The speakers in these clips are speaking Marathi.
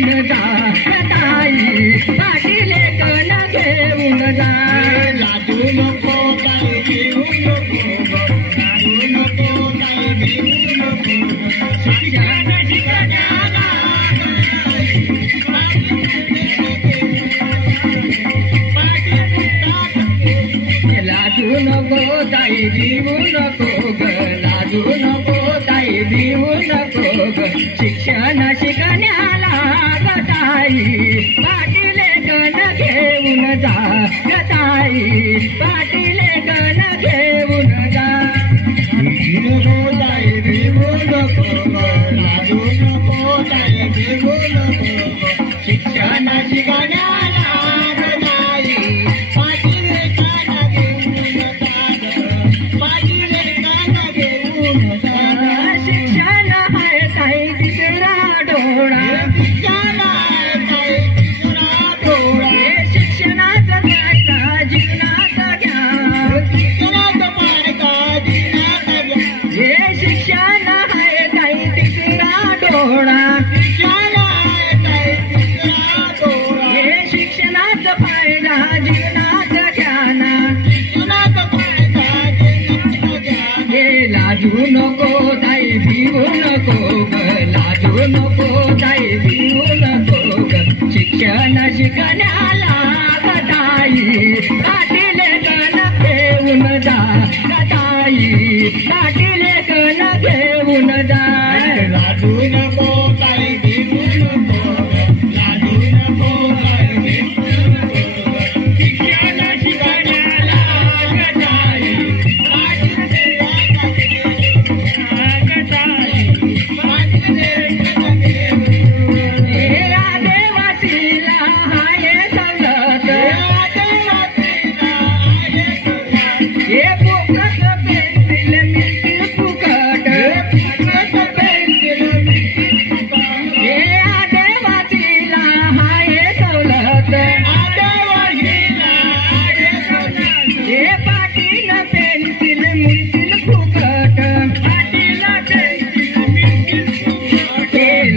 घेऊन जा ताई पाटीले कण घेऊन जा लाजू नको ताई घेऊ नको लाजू नको ताई घेऊ नको शिक्षण शिकण्याला लाजू नको ताई भिवू नको ग लाजू नको ताई भिवू नको ग शिक्षण शिकण्याला ग ताई पाटीले कण घेऊन जा ग ताई पाटीले कण घेऊन जा नको ताई भिवू नको लाजू नको ताई भिवू नको शिक्षण शिकण्याला शिक्षण आहे काही तिसरा डोळा शिक्षणाचा फायदा जीवनाचा घ्या हे शिक्षण आहे काही तिसरा डोळा हे शिक्षणाचा फायदा जीवनाचा घ्याना लाजू नको ताई भिवू नको ग लाजू नको ताई भिवू नको ग शिक्षण शिकण्याला ग ताई पाटीले कण घेऊन जा ग ताई पाटीले कण घेऊन जा लाजू नको ताई भिवू नको लाजू नको ताई भिवू नको शिक्षण शिकण्याला ग ताई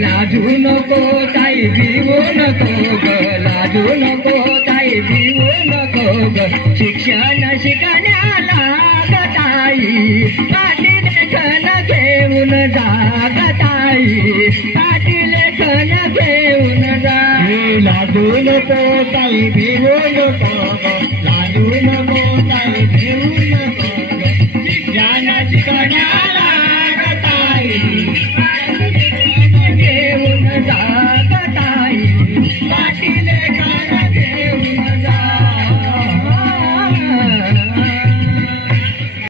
लाजू नको ताई भिवू नको ग लाजू नको ताई भिवू नको ग शिक्षण शिकण्याला ग ताई पाटीले कण घेऊन जा ग ताई पाटीले कण घेऊन जा लाजू नको ताई भिवू नको लाजू नको ताई भिवू